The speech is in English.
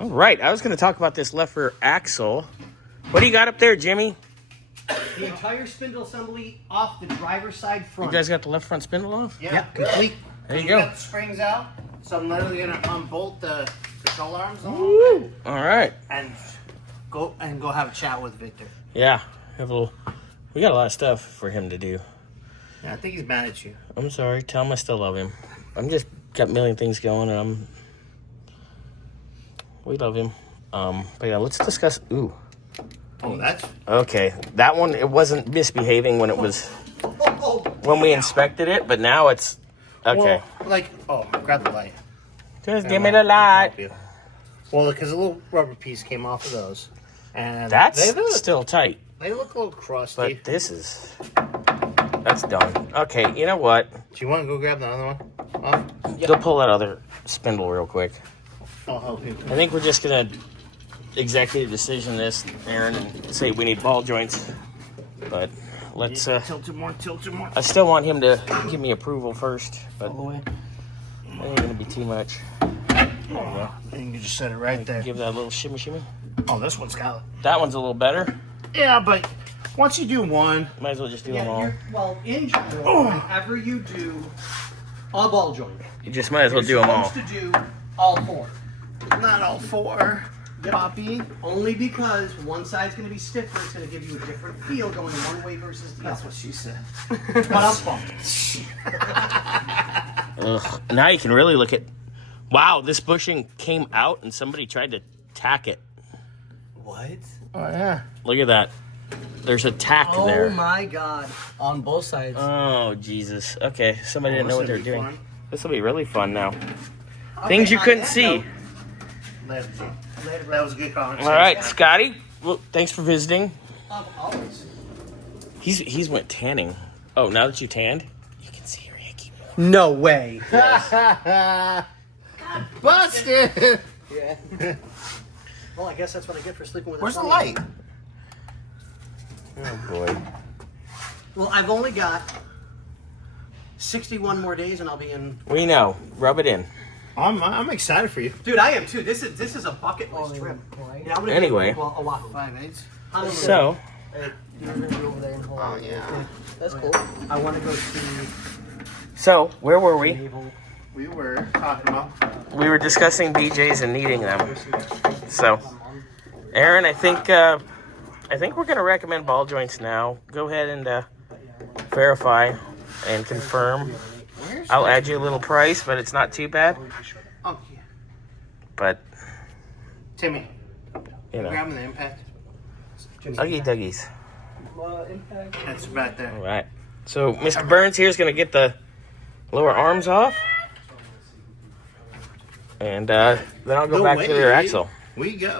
All right, I was going to talk about this left rear axle. What do you got up there, Jimmy? The entire spindle assembly off the driver's side front. You guys got the left front spindle off? Yeah, complete. There you go. Got the springs out, so I'm literally gonna unbolt the control arms Woo! All right. and go have a chat with Victor. Yeah, we got a lot of stuff for him to do. Yeah, I think he's mad at you. I'm sorry. Tell him I still love him. I'm just got a million things going, and we love him. But yeah, let's discuss. Ooh. Oh, that's Okay, that one, it wasn't misbehaving when it was when we inspected it, but now it's okay. Well, grab the light. Just give me the light. Well, because a little rubber piece came off of those, and That's they look, still tight, they look a little crusty. but that's done. Okay, you know what? Do you want to go grab the other one? Go pull that other spindle real quick. I'll help you. I think we're just gonna executive decision this, Aaron, and say we need ball joints. But let's. Tilt it more. I still want him to give me approval first, but All the way. that ain't gonna be too much. And you can just set it right there. Give that a little shimmy shimmy. Oh, this one's got it. That one's a little better. Yeah, but once you do one, Might as well just do Yeah, them all. well, in general, whenever you do a ball joint, You just might as well do you're them all. supposed to do all four. not all four. Poppy. Only because one side's going to be stiffer, it's going to give you a different feel going one way versus the That's other. what she said. But I'm pumped. Ugh. Now you can really look at. Wow, this bushing came out and somebody tried to tack it. What? Oh yeah. Look at that. There's a tack there. Oh my god. On both sides. Oh, Jesus. Okay, somebody didn't know what they were doing. Fun. This will be really fun now. Okay, Things you on couldn't that see. note, That was a good conversation. All right, Scotty. Well, thanks for visiting. always. He's went tanning. Oh, now that you tanned, you can see your hickey more. No way. Busted. Yeah. Well, I guess that's what I get for sleeping with. Where's the somebody. light? Oh boy. Well, I've only got 61 more days, and I'll be in. We know. Rub it in. I'm excited for you. Dude, I am too. This is a bucket list trip. Yeah, I'm gonna Anyway. Well, Oahu. 5/8. Honolulu. So, You're gonna be over there in Hawaii. Oh yeah. That's cool. I want to go to where were we? Naval. We were talking about. We were discussing BJs and needing them. So, Aaron, I think we're gonna recommend ball joints now. Go ahead and verify and confirm. I'll add you a little price, but it's not too bad. Oh yeah. But Timmy, you know, grabbing the impact. Uggy Duggies. That's back there. All right. So Mr. Burns here is gonna get the lower arms off, and then I'll go back to the rear axle. We go.